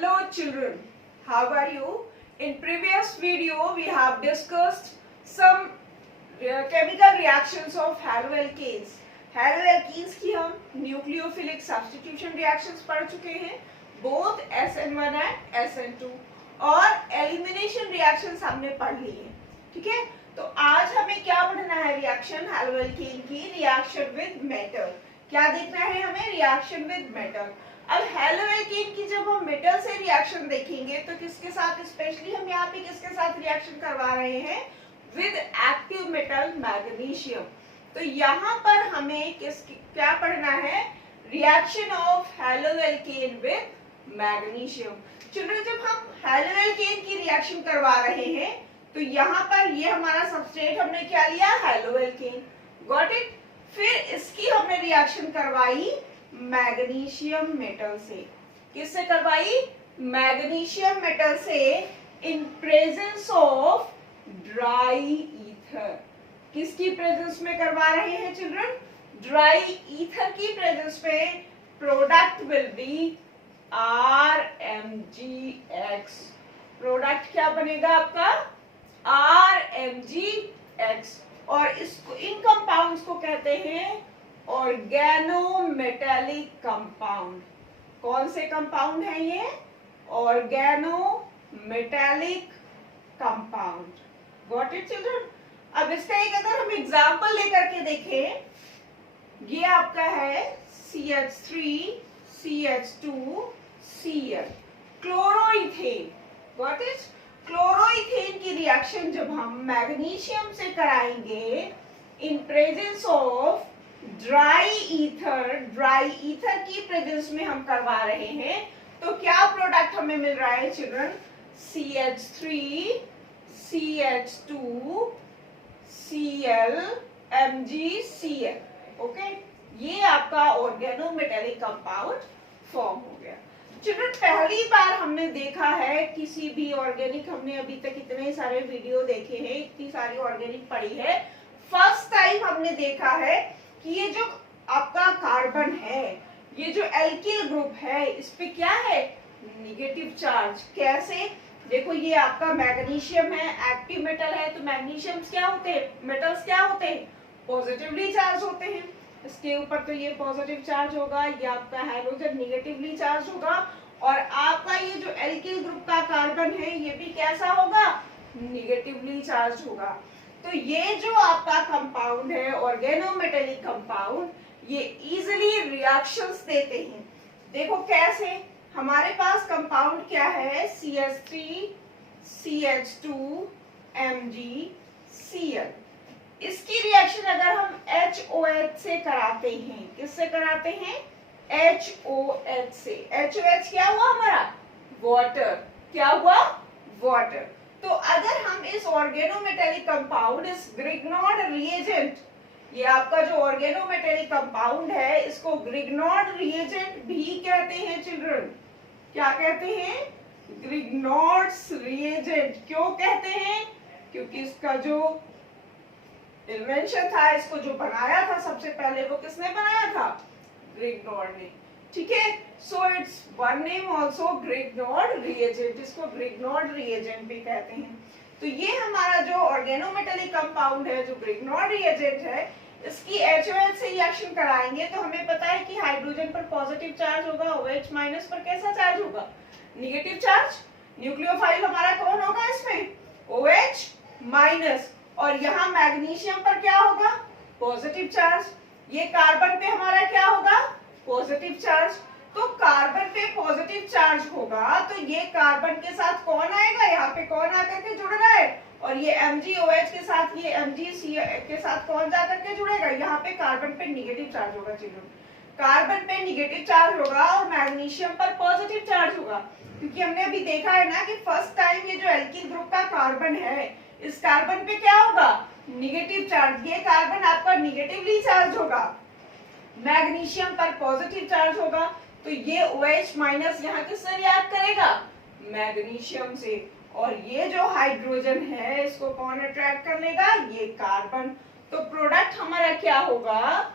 Hello children, how are you? In previous video we have discussed some chemical reactions of haloalkanes. Haloalkenes की हम nucleophilic substitution reactions पढ़ चुके हैं, both SN1 and SN2, और elimination reactions हमने पढ़ ली है. ठीक है, तो आज हमें क्या पढ़ना है? रिएक्शन हैलोअल्केन की, रिएक्शन विद मेटल. क्या देखना है हमें? Reaction with metal. अब हैलोअल्केन की जब हम मेटल से रिएक्शन देखेंगे तो किसके साथ, स्पेशली हम यहाँ पे किसके साथ रिएक्शन करवा रहे हैं? With active metal magnesium. तो यहाँ पर हमें क्या पढ़ना है? Reaction of haloalkane with magnesium. Children, जब हम हैलोअल्केन की रिएक्शन करवा रहे हैं तो यहाँ पर ये हमारा सबस्ट्रेट हमने क्या लिया? हैलोअल्केन. Got it? फिर इसकी हमने रिएक्शन करवाई मैग्नीशियम मेटल से. किससे करवाई? मैग्नीशियम मेटल से, in presence of dry ether. किसकी प्रेजेंस में करवा रहे हैं चिल्ड्रन? ड्राई ईथर की प्रेजेंस में. Product will be RMgX. Product क्या बनेगा आपका? RMgX. और इसको, इन कंपाउंड्स को कहते हैं ऑर्गेनोमेटेलिक कंपाउंड. कौन से कंपाउंड है ये? Organometallic compound. Got it children? अब इसका एक अगर हम एग्जांपल लेकर के देखें, ये आपका है CH3CH2Cl, chloroethane. Got it? Chloroethane की रिएक्शन जब हम मैग्नीशियम से कराएंगे in presence of dry ether, dry ether की प्रेजेंस में हम करवा रहे हैं, तो क्या प्रोडक्ट हमें मिल रहा है चिल्ड्रन? CH3CH2Cl MgCl. ओके, ये आपका ऑर्गेनोमेटेलिक कंपाउंड फॉर्म हो गया. चिल्ड्रन, पहली बार हमने देखा है किसी भी ऑर्गेनिक, हमने अभी तक इतने सारे वीडियो देखे हैं, इतनी सारी ऑर्गेनिक पढ़ी है, फर्स्ट टाइम हमने देखा है कि ये जो आपका कार्बन है, ये जो एल्किल ग्रुप है, इस पे क्या है? Negative charge. कैसे? देखो, ये आपका मैग्नीशियम है, एक्टिव मेटल है, तो मैग्नीशियम्स क्या होते हैं? मेटल्स क्या होते हैं? पॉजिटिवली चार्ज होते हैं. इसके ऊपर तो ये पॉजिटिव चार्ज होगा, ये आपका हाइड्रोजन नेगेटिवली चार्ज होगा, और आपका ये जो एल्किल ग्रुप का कार्बन है, ये भी कैसा होगा? नेगेटिवली चार्ज होगा. तो ये जो आपका कंपाउंड है, ऑर्गेनोमेटेलिक कंपाउंड, ये इजीली रिएक्शंस देते हैं. देखो कैसे, हमारे पास कंपाउंड क्या है? CH3CH2MgCl. इसकी रिएक्शन अगर हम HOH से कराते हैं, किससे कराते हैं? HOH से. HOH क्या हुआ हमारा? वाटर. क्या हुआ? वाटर. तो अगर हम इस ऑर्गेनोमेटेलिक कंपाउंड, इस ग्रिग्नॉर्ड रिएजेंट, ये आपका जो ऑर्गेनोमेटेलिक कंपाउंड है, इसको ग्रिग्नॉर्ड रिएजेंट भी कहते हैं चिल्ड्रन. क्या कहते हैं? ग्रिग्नॉर्ड्स रिएजेंट. क्यों कहते हैं? क्योंकि इसका जो इन्वेंशन था, इसको जो बनाया था सबसे पहले, वो किसने बनाया था? ग्रिग्नॉर्ड ने. ठीक है, so it's one name also Grignard reagent. इसको ग्रिग्नॉर्ड रिएजेंट भी कहते हैं. तो ये हमारा जो ऑर्गेनोमेटेलिक कंपाउंड है, जो ग्रिग्नॉर्ड रिएजेंट है, इसकी HOH से रिएक्शन कराएंगे तो हमें पता है कि हाइड्रोजन पर पॉजिटिव चार्ज होगा, OH माइनस पर कैसा चार्ज होगा? Negative charge. न्यूक्लियोफाइल हमारा कौन होगा इसमें? OH minus. और यहाँ मैग्नीशियम पर क्या होगा? Positive charge. ये कार्बन पे हमारा क्या होगा? Positive charge. तो कार्बन पे पॉजिटिव चार्ज होगा, तो ये कार्बन के साथ कौन आएगा? यहाँ पे कौन आकर के जुड़ रहा है? और ये MgOH के साथ, ये MgCl के साथ कौन जाकर के जुड़ेगा? यहाँ पे कार्बन पे नेगेटिव चार्ज होगा चिल्ड्रन. कार्बन पे नेगेटिव चार्ज होगा और मैग्नीशियम पर पॉजिटिव चार्ज होगा. क्योंकि हमने अभी देखा है ना कि फर्स्ट टाइम ये जो एल्किल ग्रुप का कार्बन है, इस कार्बन पे क्या होगा? Negative charge. ये कार्बन आपका नेगेटिवली चार्ज होगा, मैग्नीशियम पर पॉजिटिव चार्ज होगा. तो ये OH माइनस यहाँ किससे रिएक्ट करेगा? मैग्नीशियम से. और ये जो हाइड्रोजन है, इसको कौन अट्रैक्ट कर लेगा? ये कार्बन. तो प्रोडक्ट हमारा क्या होगा?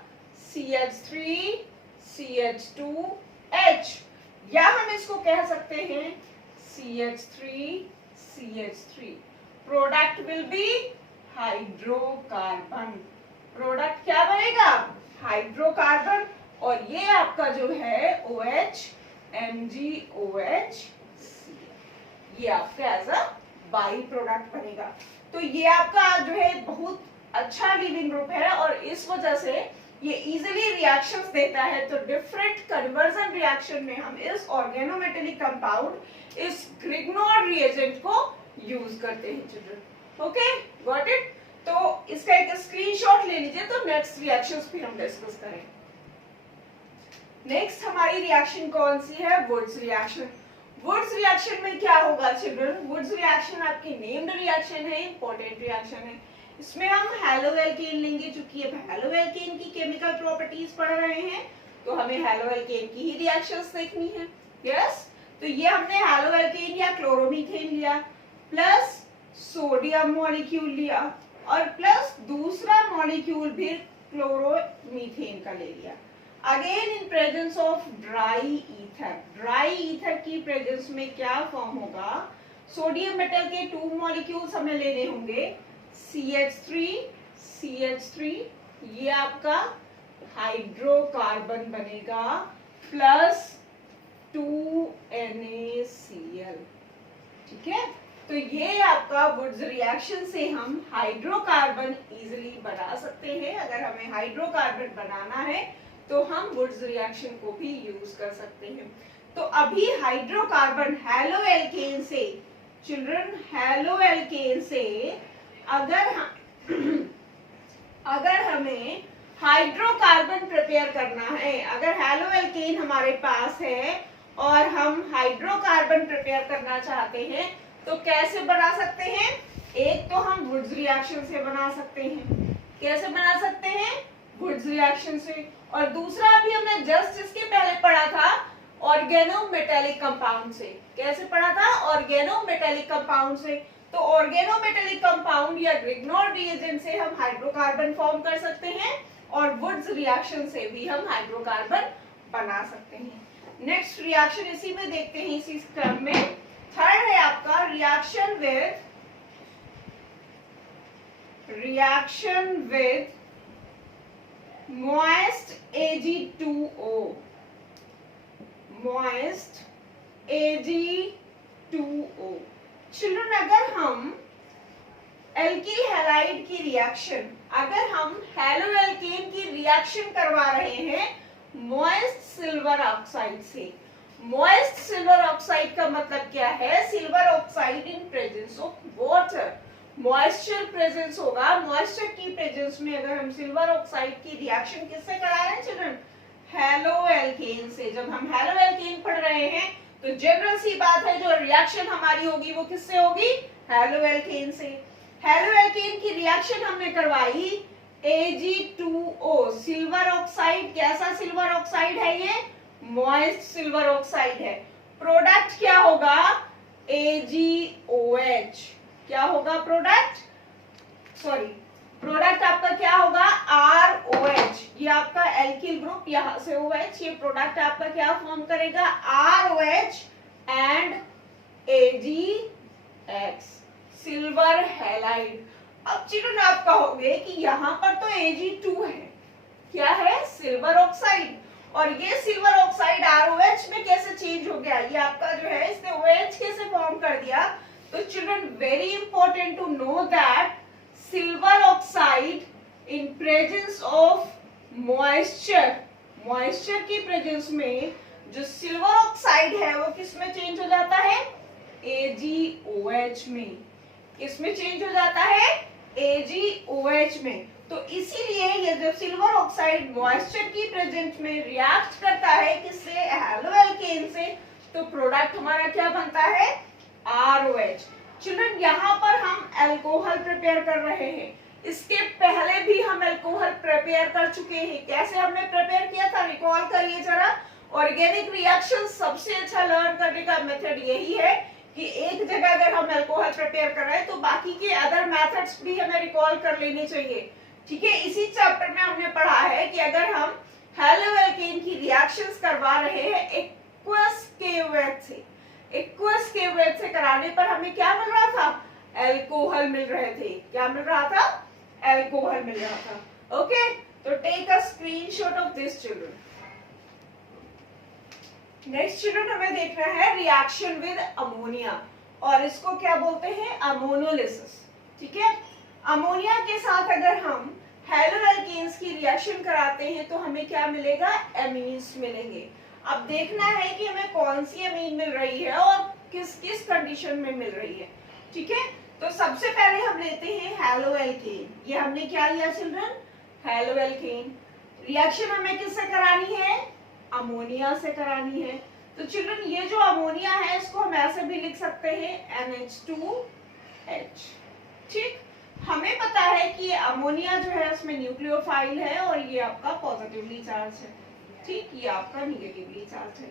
CH3CH2H. या हम इसको कह सकते हैं CH3 CH3। Product will be hydrocarbon. Product क्या बनेगा? हाइड्रोकार्बन। और ये आपका जो है OH MgOH, ये आपका एज अ बाई प्रोडक्ट बनेगा। तो ये आपका जो है बहुत अच्छा लीविंग ग्रुप है और इस वजह से ये इजीली रिएक्शंस देता है। तो डिफरेंट कन्वर्जन रिएक्शन में हम इस ऑर्गेनोमेटेलिक कंपाउंड, इस ग्रिग्नोड रिएजेंट को यूज करते हैं चिल्ड्रन। Okay, got it? तो इसका एक स्क्रीनशॉट ले लीजिए, तो नेक्स्ट रिएक्शंस फिर हम डिस्कस करें। नेक्स्ट हमारी रिएक्शन कौन सी है? Wurtz reaction. वुड्स रिएक्शन में क्या होगा चिल्ड्रन? वुड्स रिएक्शन आपकी नेम्ड रिएक्शन है, इंपॉर्टेंट रिएक्शन है। इसमें हम हैलोएल्केन लेंगे, क्योंकि अब हैलोएल्केन की केमिकल प्रॉपर्टीज पढ़ रहे हैं तो हमें हैलोएल्केन की ही रिएक्शंस देखनी है। यस, तो ये हमने हैलोएल्केन या क्लोरोमीथेन लिया, प्लस सोडियम मॉलिक्यूल लिया और प्लस दूसरा मॉलिक्यूल भी क्लोरोमीथेन का ले लिया। Again in presence of dry ether. Dry ether की प्रेजेंस में क्या फॉर्म होगा? सोडियम मेटल के 2 मॉलिक्यूल्स हमें लेने होंगे, CH3 CH3, ये आपका हाइड्रोकार्बन बनेगा, प्लस 2 NaCl। ठीक है, तो ये आपका वुड्स रिएक्शन से हम हाइड्रोकार्बन इजीली बना सकते हैं। अगर हमें हाइड्रोकार्बन बनाना है तो हम वुड्स रिएक्शन को भी यूज कर सकते हैं। तो अभी हाइड्रोकार्बन हैलोएल्केन से चिल्ड्रन, हैलोएल्केन से अगर हमें हाइड्रोकार्बन प्रिपेयर करना है, अगर हैलोएल्केन हमारे पास है और हम हाइड्रोकार्बन प्रिपेयर करना चाहते हैं तो कैसे बना सकते हैं? एक तो हम वुड्स रिएक्शन से बना सकते हैं। कैसे बना सकते हैं? वुड्स रिएक्शन से। और दूसरा अभी हमने जस्ट इसके पहले पढ़ा था ऑर्गेनोमेटेलिक कंपाउंड से। कैसे पढ़ा था? ऑर्गेनोमेटेलिक कंपाउंड से। तो ऑर्गेनोमेटेलिक कंपाउंड या ग्रिग्नोड रिएजेंट से हम हाइड्रोकार्बन फॉर्म कर सकते हैं और वुड्स रिएक्शन से भी हम हाइड्रोकार्बन बना सकते हैं। नेक्स्ट रिएक्शन इसी में देखते हैं, इसी क्रम में। थर्ड है आपका reaction with moist Ag2O। moist Ag2O। Children, अगर हम एल्किल हैलाइड की रिएक्शन, अगर हम हैलोएल्केन की रिएक्शन करवा रहे हैं मॉइस्ट सिल्वर ऑक्साइड से। मॉइस्ट सिल्वर ऑक्साइड का मतलब क्या है? Silver oxide in presence of water. Moisture presence होगा, मॉइस्चर की प्रेजेंस में अगर हम सिल्वर ऑक्साइड की रिएक्शन किससे करा रहे हैं चिल्ड्रन? हैलोएल्केन से। जब हम हैलोएल्केन पढ़ रहे हैं तो जनरल सी बात है, जो रिएक्शन हमारी होगी वो किससे होगी? हैलोएल्केन से। हैलोएल्केन की रिएक्शन हमने करवाई Ag2O, सिल्वर ऑक्साइड। कैसा सिल्वर ऑक्साइड है ये? मॉइस्ट सिल्वर ऑक्साइड है। प्रोडक्ट क्या होगा? AgOH। क्या होगा प्रोडक्ट? प्रोडक्ट आपका क्या होगा? ROH। ये आपका एल्किल ग्रुप, यहां से OH, ये प्रोडक्ट आपका क्या फॉर्म करेगा? ROH and AgX, silver halide. अब चिल्ड्रन आप कहोगे कि यहाँ पर तो Ag2 है, क्या है? Silver oxide. और ये सिल्वर ऑक्साइड ROH में कैसे चेंज हो गया? ये आपका जो है इसने OH कैसे फॉर्म कर दिया? तो children, very important to know that silver oxide in presence of moisture, moisture की प्रेजेंस में जो सिल्वर ऑक्साइड है वो किस में चेंज हो जाता है? AgOH में। किस में चेंज हो जाता है? AgOH में। तो इसीलिए ये जब सिल्वर ऑक्साइड मॉइस्चर की प्रेजेंस में रिएक्ट करता है किससे? हैलोएल्केन से, तो प्रोडक्ट हमारा क्या बनता है? ROH। चिल्ड्रन, यहाँ पर हम अल्कोहल प्रिपेयर कर रहे हैं। इसके पहले भी हम अल्कोहल प्रिपेयर कर चुके हैं। कैसे हमने प्रिपेयर किया था? रिकॉल करिए जरा। ऑर्गेनिक रिएक्शन सबसे अच्छा लर्न करने का मेथड यही है कि एक जगह अगर हम अल्कोहल प्रिपेयर कर रहे हैं तो बाकी के अदर मेथड्स भी हमें रिकॉल कर लेने चाहिए। ठीक है, इसी चैप्टर में हमने पढ़ा है कि अगर हम हैलोएल्केन की रिएक्शंस करवा रहे हैं एक एक्वस KOH से, एक्वस KOH से कराने पर हमें क्या मिल रहा था? अल्कोहल मिल रहे थे। क्या मिल रहा था? अल्कोहल मिल रहा था। ओके, तो take a screenshot of this children. Next children हमें देखना है रिएक्शन विद अमोनिया, और इसको क्या बोलते हैं? अमोनोलिसिस। ठीक है, अमोनिया के साथ अगर हम हेलोएल्केन्स की रिएक्शन कराते हैं तो हमें क्या मिलेगा? एमीन्स मिलेंगे। अब देखना है कि हमें कौन सी अमीन मिल रही है और किस किस कंडीशन में मिल रही है। ठीक है, तो सबसे पहले हम लेते हैं हेलोएल्केन। ये हमने क्या लिया चिल्ड्रन? हेलोएल्केन। रिएक्शन हमें किससे करानी है? अमोनिया से करानी है। तो चिल्ड्रन ये जो अमोनिया है इसको हम ऐसे भी लिख सकते हैं NH2H। ठीक, हमें पता है कि ये अमोनिया जो है उसमें न्यूक्लियोफाइल है और ये आपका पॉजिटिवली चार्ज है। ठीक, ये आपका निगेटिवली चार्ज है।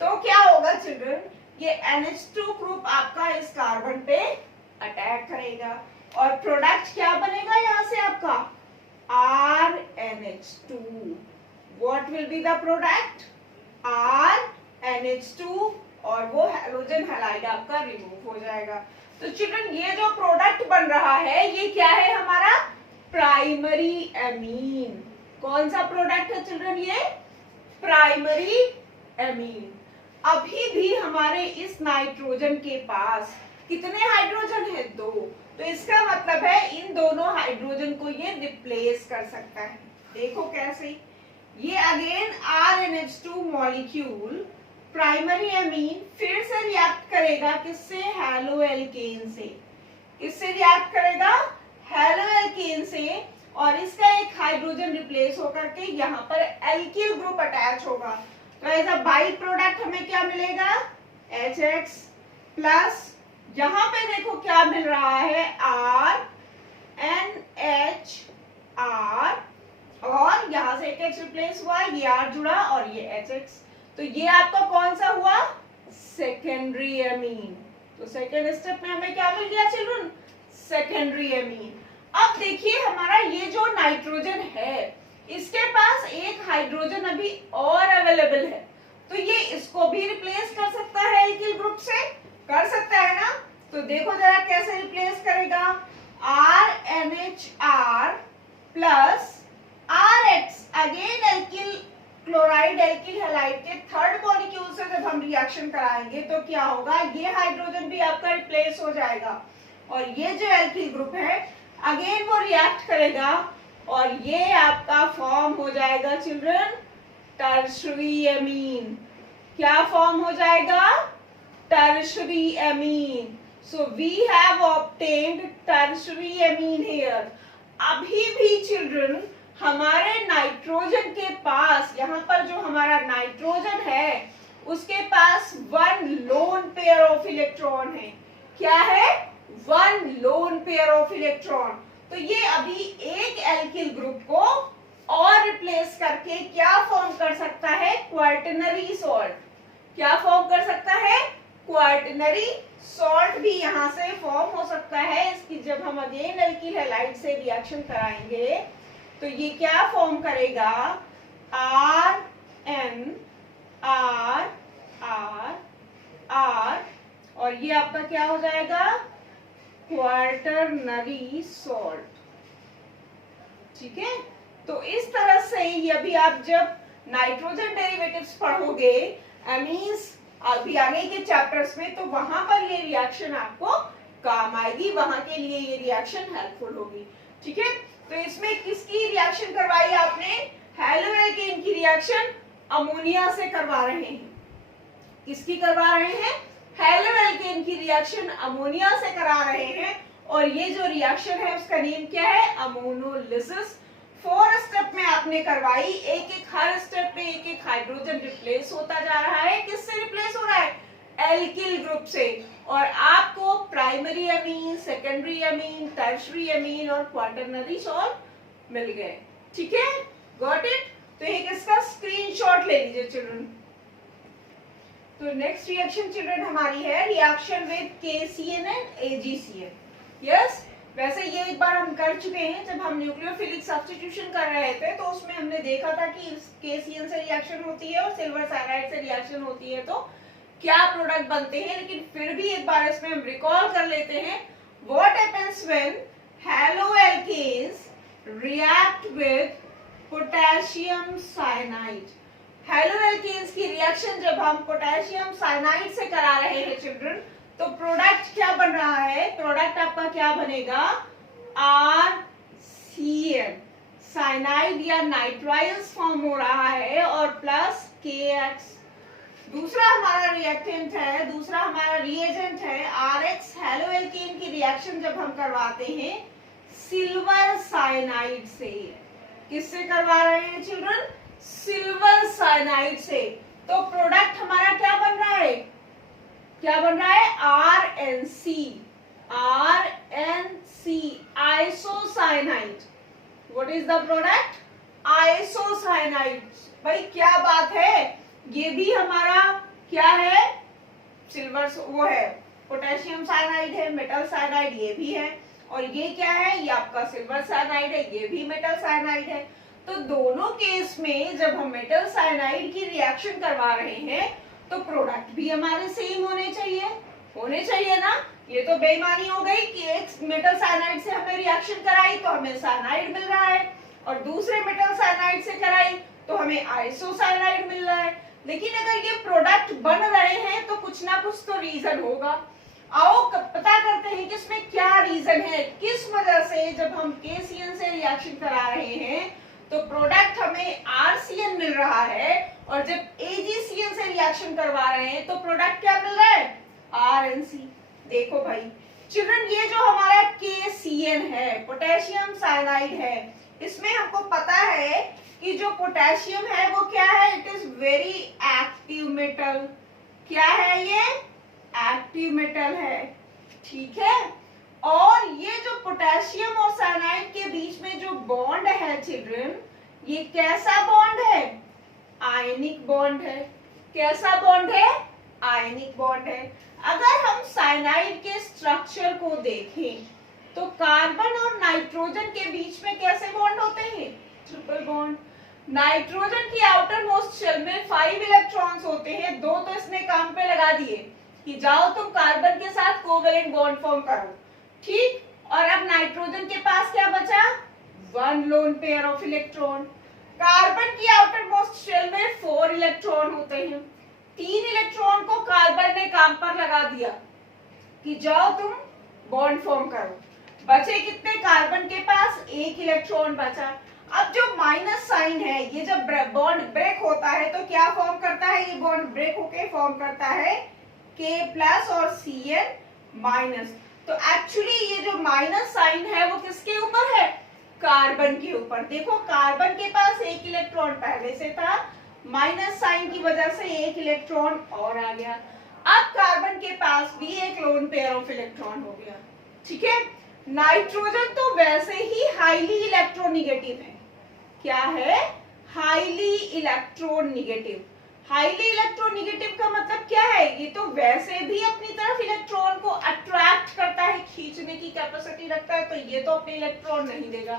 तो क्या होगा चिल्ड्रन? ये NH2 ग्रुप आपका इस कार्बन पे अटैक करेगा और प्रोडक्ट क्या बनेगा यहाँ से आपका? RNH2। What will be the product? RNH2, और वो हैलोजन हैलाइड आपका रिमूव हो जाएगा। तो चिल्ड्रन ये जो प्रोडक्ट बन रहा है ये क्या है? हमारा प्राइमरी एमीन। कौन सा प्रोडक्ट है चिल्ड्रन? ये प्राइमरी एमीन। अभी भी हमारे इस नाइट्रोजन के पास कितने हाइड्रोजन है? 2। तो इसका मतलब है इन दोनों हाइड्रोजन को ये रिप्लेस कर सकता है। देखो कैसे, ये again RNH2 molecule primary amine फिर से रिएक्ट करेगा किससे? हेलोएल्केन से। किससे रिएक्ट करेगा? हेलोएल्केन से, और इसका एक हाइड्रोजन रिप्लेस होकर के यहाँ पर एल्किल ग्रुप अटैच होगा। तो एज अ बाई प्रोडक्ट हमें क्या मिलेगा? HX प्लस, यहाँ पे देखो क्या मिल रहा है? RNHR, और यहाँ से एक H रिप्लेस हुआ, ये R जुड़ा और ये HX। तो ये आपका कौन सा हुआ? Secondary amine. तो सेकेंड स्टेप में हमें क्या मिल गया चिल्ड्रन? Secondary amine. अब देखिए हमारा ये जो नाइट्रोजन है इसके पास एक हाइड्रोजन अभी और अवेलेबल है, तो ये इसको भी रिप्लेस कर सकता है एल्किल ग्रुप से। कर सकता है ना? तो देखो जरा कैसे रिप्लेस करेगा? RNHR plus RH, again alkyl chloride alkyl halide के थर्ड मॉलिक्यूल से जब हम रिएक्शन कराएंगे तो क्या होगा? ये हाइड्रोजन भी आपका रिप्लेस हो जाएगा और ये जो एल्किल ग्रुप है अगेन वो रिएक्ट करेगा और ये आपका फॉर्म हो जाएगा चिल्ड्रन टर्शरी एमीन। क्या फॉर्म हो जाएगा? Tertiary amine. So we have obtained tertiary amine here. अभी भी चिल्ड्रन हमारे नाइट्रोजन के पास, यहाँ पर जो हमारा नाइट्रोजन है उसके पास 1 लोन पेयर ऑफ इलेक्ट्रॉन है। क्या है? 1 लोन पेयर ऑफ इलेक्ट्रॉन। तो ये अभी एक एल्किल ग्रुप को और रिप्लेस करके क्या फॉर्म कर सकता है? Quaternary salt. क्या फॉर्म कर सकता है? क्वार्टनरी सॉल्ट भी यहाँ से फॉर्म हो सकता है। इसकी जब हम अगेन एल्किल हैलाइड से रिएक्शन कराएंगे तो ये क्या फॉर्म करेगा? RN R R R, और ये आपका क्या हो जाएगा? Quaternary salt. ठीक है, तो इस तरह से ये अभी आप जब नाइट्रोजन डेरिवेटिव्स पढ़ोगे एमीन्स अभी आगे के चैप्टर्स में, तो वहां पर ये रिएक्शन आपको काम आएगी, वहां के लिए ये रिएक्शन हेल्पफुल होगी। ठीक है, तो इसमें किसकी रिएक्शन करवाई आपने? हेलोएल्केन की रिएक्शन अमोनिया से करवा रहे हैं। किसकी करवा रहे हैं? हेलोएल्केन की रिएक्शन अमोनिया से करा रहे हैं, और ये जो रिएक्शन है उसका नेम क्या है? अमोनोलिसिस। 4 स्टेप में आपने करवाई, एक एक हर स्टेप में एक एक हाइड्रोजन रिप्लेस होता जा रहा है। किससे रिप्लेस हो रहा है? एल्किल ग्रुप से। और आपको primary amine, secondary amine, tertiary amine और क्वार्टरनरी सॉल्ट मिल गए। ठीक है, गॉट इट? तो एक इसका स्क्रीनशॉट ले लीजिए चिल्ड्रन। तो नेक्स्ट रिएक्शन चिल्ड्रन हमारी है reaction with KCN and AgCN। Yes, वैसे ये एक बार हम कर चुके हैं, जब हम न्यूक्लियोफिलिक सब्स्टिट्यूशन कर रहे थे तो उसमें हमने देखा था कि KCl से रिएक्शन होती है और सिल्वर साइनाइड से रिएक्शन होती है तो क्या प्रोडक्ट बनते हैं। लेकिन फिर भी एक बार इसमें हम रिकॉल कर लेते हैं। What happens when haloalkanes react with potassium cyanide. Haloalkanes की रिएक्शन जब हम पोटेशियम साइनाइड से करा रहे हैं चिल्ड्रन, तो प्रोडक्ट क्या बन रहा है, प्रोडक्ट आपका क्या बनेगा, RCN, साइनाइड या नाइट्राइल्स फॉर्म हो रहा है और प्लस KX। दूसरा हमारा रिएक्टेंट है, दूसरा हमारा रिएजेंट है RX। हैलोएल्केन की रिएक्शन जब हम करवाते हैं सिल्वर साइनाइड से, किससे करवा रहे हैं चिल्ड्रन, सिल्वर साइनाइड से, तो प्रोडक्ट हमारा क्या बन रहा है, क्या बन रहा है, RNC, isocyanide. What is the product, isocyanide. भाई क्या बात है, ये भी हमारा क्या है, सिल्वर, वो है पोटेशियम साइनाइड है, मेटल साइनाइड ये भी है, और ये क्या है, ये आपका सिल्वर साइनाइड है, ये भी मेटल साइनाइड है। तो दोनों केस में जब हम मेटल साइनाइड की रिएक्शन करवा रहे हैं तो प्रोडक्ट भी हमारे सेम होने चाहिए ना। ये तो बेईमानी हो गई कि एक मेटल साइनाइड से हमने रिएक्शन कराई तो हमें साइनाइड मिल रहा है, और दूसरे मेटल साइनाइड से कराई तो हमें आइसोसाइनाइड मिल रहा है। लेकिन अगर ये प्रोडक्ट बन रहे हैं तो कुछ ना कुछ तो रीजन होगा। आओ पता करते हैं कि इसमें क्या रीजन है, किस वजह से जब हम KCl से रिएक्शन करा रहे हैं तो प्रोडक्ट हमें RCN मिल रहा है, और जब AgCl से रिएक्शन करवा रहे हैं तो प्रोडक्ट क्या मिल रहा है, RNC। देखो भाई चिल्ड्रन, ये जो हमारा KCN है, पोटेशियम साइनाइड है, इसमें हमको पता है कि जो पोटेशियम है वो क्या है, it is very active metal. क्या है ये, एक्टिव मेटल है, ठीक है। और ये जो पोटेशियम और साइनाइड के बीच में जो बॉन्ड है चिल्ड्रन, ये कैसा बॉन्ड है, आयनिक बॉन्ड है। कैसा बॉन्ड है, आयनिक बॉन्ड है। अगर हम साइनाइड के स्ट्रक्चर को देखें तो कार्बन और नाइट्रोजन के बीच में कैसे बॉन्ड होते हैं, ट्रिपल बॉन्ड। नाइट्रोजन की आउटर मोस्ट शेल में 5 इलेक्ट्रॉन्स होते हैं, 2 तो इसने काम पे लगा दिए कि जाओ तुम कार्बन के साथ कोवेलेंट बॉन्ड फॉर्म करो, ठीक। और अब नाइट्रोजन के पास क्या बचा, 1 loan pair of electron. Carbon की आउटर मोस्ट शेल में 4 इलेक्ट्रॉन होते हैं, 3 इलेक्ट्रॉन को कार्बन ने काम पर लगा दिया कि जाओ तुम बॉन्ड फॉर्म करो। बचे कितने, कार्बन के पास 1 इलेक्ट्रॉन बचा। अब जो माइनस साइन है, ये जब बॉन्ड ब्रेक होता है तो क्या फॉर्म करता है, ये बॉन्ड ब्रेक होके फॉर्म करता है K+ और Cn-। तो एक्चुअली ये जो माइनस साइन है वो किसके ऊपर है, कार्बन के ऊपर। देखो कार्बन के पास 1 इलेक्ट्रॉन पहले से था, माइनस साइन की वजह से 1 इलेक्ट्रॉन और आ गया। अब कार्बन के पास भी 1 लोन पेयर ऑफ इलेक्ट्रॉन हो गया, ठीक है। नाइट्रोजन तो वैसे ही हाईली इलेक्ट्रोनिगेटिव है। क्या है, हाईली इलेक्ट्रोनिगेटिव। हाईली इलेक्ट्रोनिगेटिव का मतलब क्या है, ये तो वैसे भी अपनी तरफ इलेक्ट्रॉन को अट्रैक्ट करता है, खींचने की कैपेसिटी रखता है, तो ये तो अपने इलेक्ट्रॉन नहीं देगा।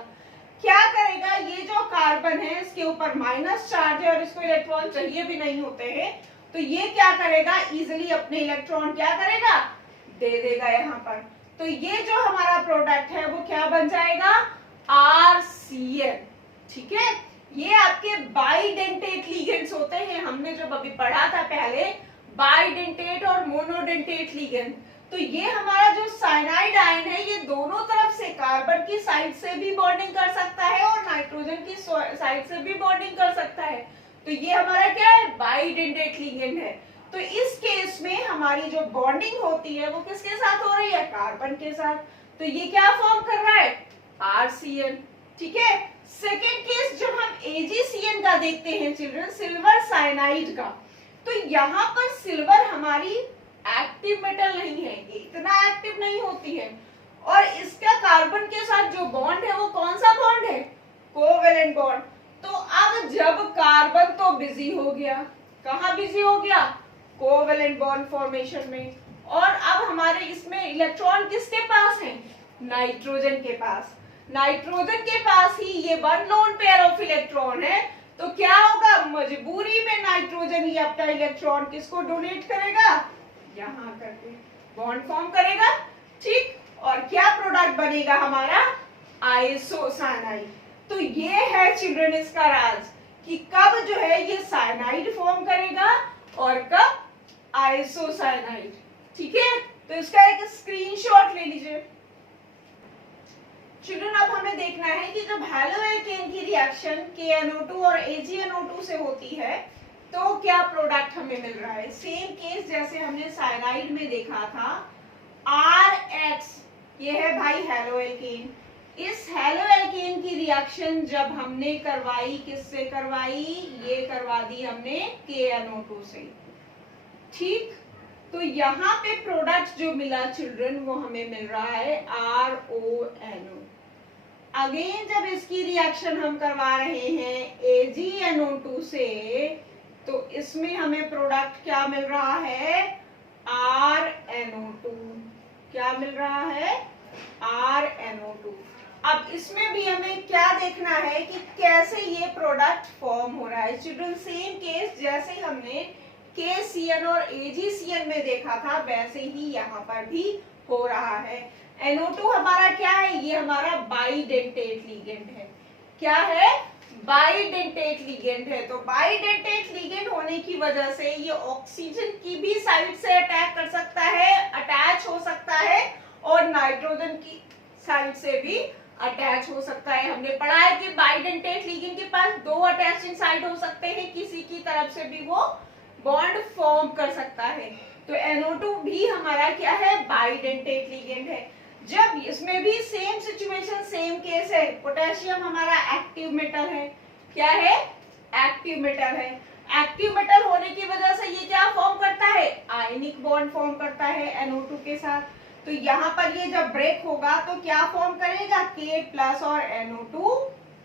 क्या करेगा, ये जो कार्बन है इसके ऊपर माइनस चार्ज है और इसको इलेक्ट्रॉन चाहिए भी नहीं होते हैं, तो ये क्या करेगा, इजिली अपने इलेक्ट्रॉन क्या करेगा, दे देगा यहाँ पर। तो ये जो हमारा प्रोडक्ट है वो क्या बन जाएगा, RCN, ठीक है। ये आपके बाइडेंटेट लिगेंड्स होते हैं, हमने जब अभी पढ़ा था पहले बाइडेंटेट और मोनोडेंटेट लिगेंड। तो ये हमारा जो साइनाइड आयन है ये दोनों तरफ से, कार्बन की साइड से भी बॉन्डिंग कर सकता है और नाइट्रोजन की साइड से भी बॉन्डिंग कर सकता है। तो ये हमारा क्या है, बाइडेंटेट लिगेंड है। तो इस केस में हमारी जो बॉन्डिंग होती है वो किसके साथ हो रही है, कार्बन के साथ। तो ये क्या फॉर्म कर रहा है, RCN, ठीक है। सेकेंड केस जब हम AgCN का देखते हैं चिल्ड्रन, सिल्वर साइनाइड का, तो यहाँ पर सिल्वर हमारी एक्टिव मेटल नहीं है, ये इतना एक्टिव नहीं होती है, और इसका कार्बन के साथ जो बॉन्ड है वो कौन सा बॉन्ड है, कोवेलेंट बॉन्ड। तो अब जब कार्बन तो बिजी हो गया, कहाँ बिजी हो गया, कोवेलेंट बॉन्ड फॉर्मेशन में, और अब हमारे इसमें इलेक्ट्रॉन किसके पास है, नाइट्रोजन के पास। नाइट्रोजन के पास ही ये one lone pair of electron है, तो क्या होगा, मजबूरी में नाइट्रोजन ही अपना इलेक्ट्रॉन किसको डोनेट करेगा, यहां करके बॉन्ड फॉर्म करेगा। ठीक, और क्या प्रोडक्ट बनेगा हमारा, आइसोसाइनाइड। तो ये है चिल्ड्रन इसका राज कि कब जो है ये साइनाइड फॉर्म करेगा और कब आइसोसाइनाइड। ठीक है, तो इसका एक स्क्रीनशॉट ले लीजिए। चिल्ड्रन अब हमें देखना है कि जब हैलोएल्केन की रिएक्शन KNO2 और AgNO2 से होती है तो क्या प्रोडक्ट हमें मिल रहा है। सेम केस जैसे हमने साइनाइड में देखा था, RH ये है भाई हैलोएल्केन। इस हैलोएल्केन की रिएक्शन जब हमने करवाई, किससे करवाई, ये करवा दी हमने KNO2 से। ठीक, तो यहाँ पे प्रोडक्ट जो मिला चिल्ड्रन वो हमें मिल रहा है RONO। अगेन जब इसकी रिएक्शन हम करवा रहे हैं AgNO2 से, तो इसमें हमें प्रोडक्ट क्या मिल रहा है, RNO2। क्या मिल रहा है, RNO2। अब इसमें भी हमें क्या देखना है कि कैसे ये प्रोडक्ट फॉर्म हो रहा है। चिल्ड्रन सेम केस जैसे हमने KCN और AgCN में देखा था वैसे ही यहाँ पर भी हो रहा है। NO2 हमारा क्या है, ये हमारा बाइडेंटेट लिगेंड है। क्या है, बाइडेंटेट लिगेंड है। तो बाइडेंटेट लिगेंड होने की वजह से ये ऑक्सीजन की भी साइड से अटैक कर सकता है, अटैच हो सकता है, और नाइट्रोजन की साइड से भी अटैच हो सकता है। हमने पढ़ा है कि बाइडेंटेट लिगेंड के पास दो अटैचिंग साइड हो सकते हैं, किसी की तरफ से भी वो बॉन्ड फॉर्म कर सकता है। तो NO2 भी हमारा क्या है, बाइडेंटेट लिगेंड है। जब इसमें भी सेम सिचुएशन, सेम केस है। पोटेशियम हमारा एक्टिव मेटल है। क्या है, एक्टिव मेटल है। एक्टिव मेटल होने की वजह से ये क्या फॉर्म करता है, आयनिक बॉन्ड फॉर्म करता है NO2 के साथ। तो यहाँ पर ये जब ब्रेक होगा तो क्या फॉर्म करेगा, K+ और NO2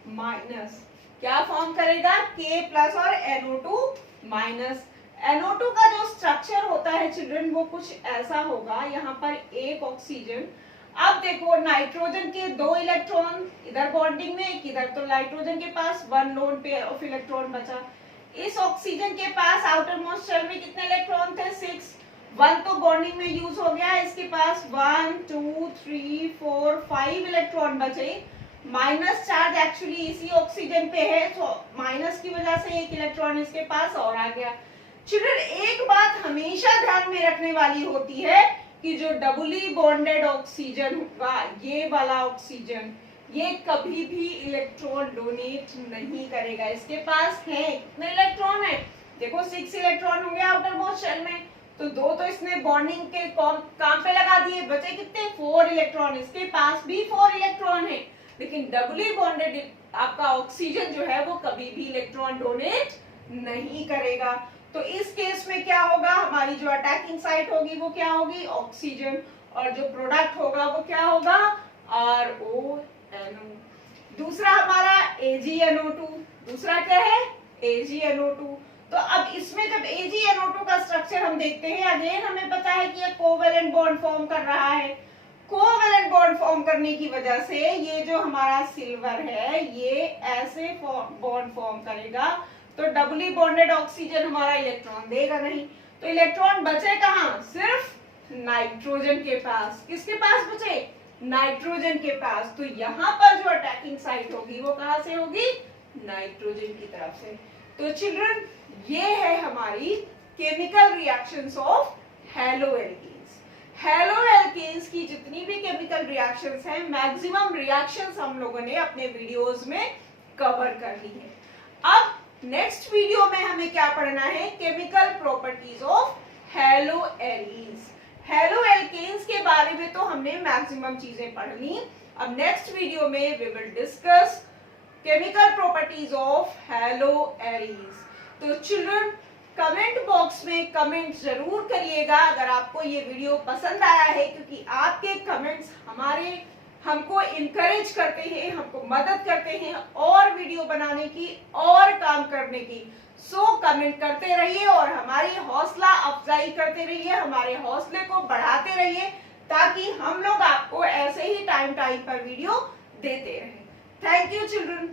माइनस। क्या फॉर्म करेगा, K+ और NO2 माइनस। NO2 का जो स्ट्रक्चर होता है चिल्ड्रन वो कुछ ऐसा होगा, यहाँ पर एक ऑक्सीजन। अब देखो नाइट्रोजन के दो इलेक्ट्रॉन इधर बॉन्डिंग में, एक इधर, तो नाइट्रोजन के पास one lone pair of electron बचा। इस ऑक्सीजन के पास आउटर मोस्ट शेल में कितने इलेक्ट्रॉन थे, 6। 1 तो बॉन्डिंग में यूज हो गया, इसके पास 1 2 3 4 5 इलेक्ट्रॉन बचे। माइनस चार्ज एक्चुअली इसी ऑक्सीजन पे है, तो माइनस की वजह से एक इलेक्ट्रॉन इसके पास और आ गया। चिल्ड्रन एक बात हमेशा ध्यान में रखने वाली होती है कि जो डबली बॉन्डेड ऑक्सीजन होगा, ये वाला ऑक्सीजन, ये कभी भी इलेक्ट्रॉन डोनेट नहीं करेगा। इसके पास है कितने इलेक्ट्रॉन है, देखो 6 इलेक्ट्रॉन होंगे आउटर मोस्ट शेल में, तो 2 तो इसने बॉन्डिंग के काम पे लगा दिए, बचे कितने, 4 इलेक्ट्रॉन। इसके पास भी 4 इलेक्ट्रॉन है, लेकिन डबली बॉन्डेड आपका ऑक्सीजन जो है वो कभी भी इलेक्ट्रॉन डोनेट नहीं करेगा। तो इस केस में क्या होगा, हमारी जो अटैकिंग साइट होगी वो क्या होगी, ऑक्सीजन, और जो प्रोडक्ट होगा वो क्या होगा, RONO। दूसरा हमारा AgNO2, दूसरा क्या है, AgNO2। तो अब इसमें जब AgNO2 का स्ट्रक्चर हम देखते हैं, अगेन हमें पता है कि ये कोवेलेंट बॉन्ड फॉर्म कर रहा है। कोवेलेंट बॉन्ड फॉर्म करने की वजह से ये जो हमारा सिल्वर है ये ऐसे बॉन्ड फॉर्म करेगा, तो डबली बॉन्डेड ऑक्सीजन हमारा इलेक्ट्रॉन देगा नहीं। तो इलेक्ट्रॉन बचे कहाँ, सिर्फ नाइट्रोजन के पास। किसके पास बचे, नाइट्रोजन के पास। तो यहाँ पर जो अटैकिंग साइट होगी वो कहाँ से होगी, नाइट्रोजन की तरफ से। तो चिल्ड्रन ये है हमारी केमिकल रिएक्शंस ऑफ हैलोएल्केन्स। हैलोएल्केन्स की जितनी भी केमिकल रिएक्शंस हैं, मैक्सिमम रिएक्शंस हम लोगों ने अपने वीडियोस में कवर कर ली है। अब नेक्स्ट वीडियो में हमें क्या पढ़ना है, केमिकल प्रॉपर्टीज ऑफ हैलोएरीज। हैलोएल्केन्स के बारे में तो हमने मैक्सिमम चीजें पढ़ ली। अब नेक्स्ट वीडियो में we will discuss chemical properties of haloarenes. तो चिल्ड्रन कमेंट बॉक्स में कमेंट जरूर करिएगा अगर आपको ये वीडियो पसंद आया है, क्योंकि आपके कमेंट्स हमको इनकरेज करते हैं, हमको मदद करते हैं और वीडियो बनाने की और काम करने की। सो कमेंट करते रहिए और हमारी हौसला अफजाई करते रहिए, हमारे हौसले को बढ़ाते रहिए, ताकि हम लोग आपको ऐसे ही टाइम टाइम पर वीडियो देते रहे। Thank you children.